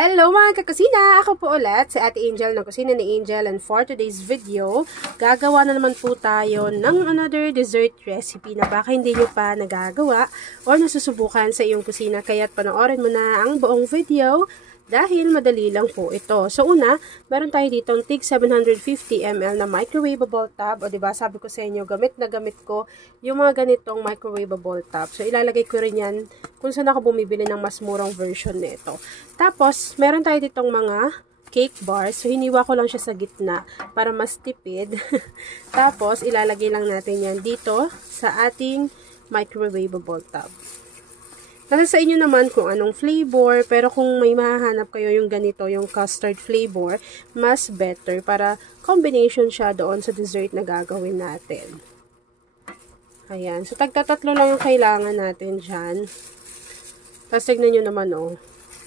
Hello mga kakusina! Ako po ulit si Ate Angel ng Kusina ni Angel, and for today's video, gagawa na naman po tayo ng another dessert recipe na baka hindi nyo pa nagagawa or nasusubukan sa iyong kusina, kaya't panoorin mo na ang buong video dahil madali lang po ito. So una, meron tayo ditong tig 750 ml na microwavable tub. O diba, sabi ko sa inyo, gamit na gamit ko yung mga ganitong microwavable tub. So ilalagay ko rin yan kung saan ako bumibili ng mas murang version nito. Tapos, meron tayo ditong mga cake bars. So hiniwa ko lang siya sa gitna para mas tipid. Tapos, ilalagay lang natin yan dito sa ating microwavable tub. Nasa sa inyo naman kung anong flavor, pero kung may mahahanap kayo yung ganito, yung custard flavor, mas better para combination siya doon sa dessert na gagawin natin. Ayan. So, tagtatatlo lang yung kailangan natin dyan. Tapos, tignan nyo naman, oh.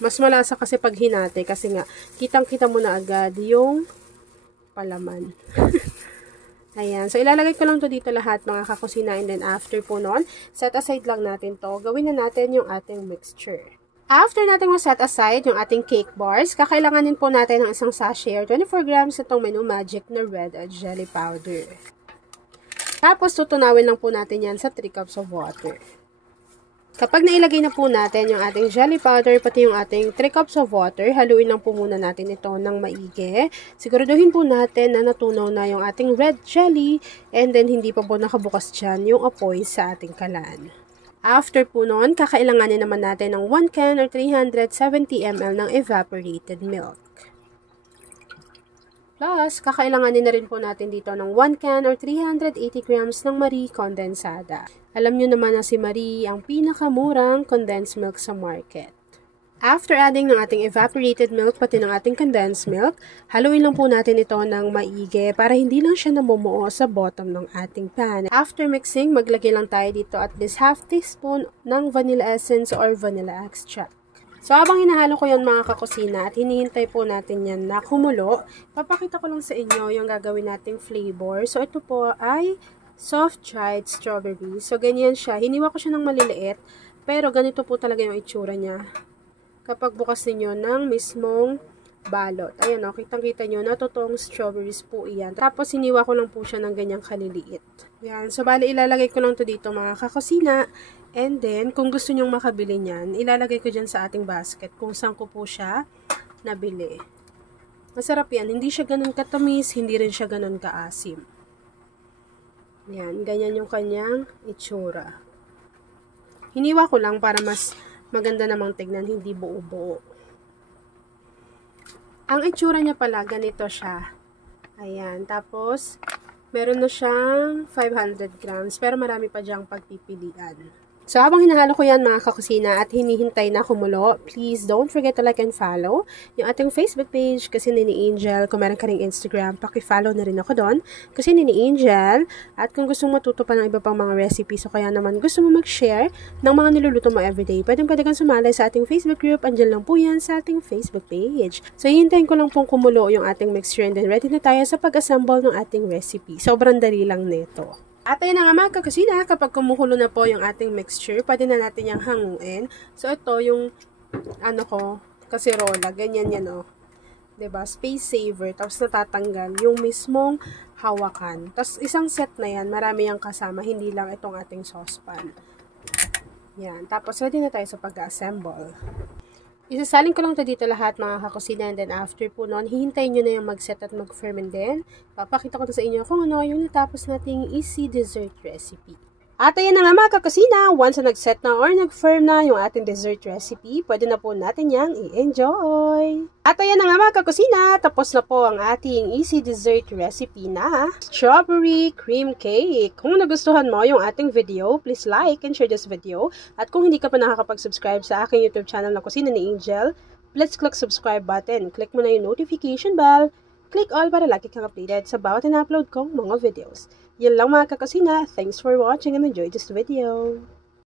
Mas malasa kasi pag hinati, kasi nga, kitang-kita mo na agad yung palaman. Ayan. So, ilalagay ko lang to dito lahat mga kakusina, and then after po nun, set aside lang natin to. Gawin na natin yung ating mixture. After natin set aside yung ating cake bars, kakailanganin po natin ng isang sachet or 24 grams itong Menu Magic na red jelly powder. Tapos, tutunawin lang po natin yan sa 3 cups of water. Kapag nailagay na po natin yung ating jelly powder, pati yung ating 3 cups of water, haluin lang po muna natin ito ng maigi. Siguraduhin po natin na natunaw na yung ating red jelly, and then hindi pa po nakabukas dyan yung apoy sa ating kalan. After po nun, kakailanganin naman natin ng 1 can or 370 ml ng evaporated milk. Plus, kakailanganin na rin po natin dito ng 1 can or 380 grams ng Marie Condensada. Alam nyo naman na si Marie ang pinakamurang condensed milk sa market. After adding ng ating evaporated milk pati ng ating condensed milk, haluin lang po natin ito ng maigi para hindi lang siya namumuo sa bottom ng ating pan. After mixing, maglagay lang tayo dito at least half teaspoon ng vanilla essence or vanilla extract. So, habang hinahalo ko yan mga kakusina at hinihintay po natin yan na kumulo, papakita ko lang sa inyo yung gagawin nating flavor. So, ito po ay soft dried strawberry. So, ganyan siya. Hiniwa ko siya ng maliliit, pero ganito po talaga yung itsura niya kapag bukas ninyo ng mismong balot. Ayan o, kitang-kita nyo na totoong strawberries po iyan. Tapos, hiniwa ko lang po siya ng ganyang kaliliit. Yan. So, bali, ilalagay ko lang to dito mga kakusina. And then, kung gusto nyong makabili niyan, ilalagay ko dyan sa ating basket kung saan ko po siya nabili. Masarap yan. Hindi siya ganun katamis, hindi rin siya ganun kaasim. Yan. Ganyan yung kanyang itsura. Hiniwa ko lang para mas maganda namang tignan, hindi buo-buo. Ang itsura niya pala, ganito siya. Ayan. Tapos, meron na siyang 500 grams, pero marami pa diyang pagpipilian. So, habang hinahalo ko yan mga kakusina at hinihintay na kumulo, please don't forget to like and follow yung ating Facebook page, Kusina ni Angel. Kung meron ka ring Instagram, paki-follow na rin ako doon, Kusina ni Angel. At kung gusto mo matuto pa ng iba pang mga recipes, o kaya naman gusto mo mag-share ng mga niluluto mo everyday, pwede kang sumali sa ating Facebook group. Andyan lang po yan sa ating Facebook page. So, hihintayin ko lang pong kumulo yung ating mixture, and then ready na tayo sa pag-assemble ng ating recipe. Sobrang dali lang nito. At ayun na nga mga kakusina, kapag kumukulo na po yung ating mixture, pwede na natin yung hanguin. So, ito yung, kasirola, ganyan yan o. Diba? Space saver, tapos natatanggal yung mismong hawakan. Tapos, isang set na yan, marami yung kasama, hindi lang itong ating saucepan. Yan. Tapos, ready na tayo sa pag-assemble. Isasalin ko lang to dito lahat mga kakusina, and then after po noon, hihintayin nyo na yung mag-set at mag-firm, and then papakita ko to sa inyo kung ano yung natapos nating easy dessert recipe. At ayan na nga mga kakusina, once na nag-set na or nag-firm na yung ating dessert recipe, pwede na po natin yang i-enjoy. At ayan na nga mga kakusina, tapos na po ang ating easy dessert recipe na strawberry cream cake. Kung nagustuhan mo yung ating video, please like and share this video. At kung hindi ka pa nakakapag-subscribe sa aking YouTube channel na Kusina ni Angel, let's click subscribe button. Click mo na yung notification bell. Click all para lagi kang updated sa bawat na-upload kong mga videos. Yan lang mga kakusina. Thanks for watching and enjoy this video.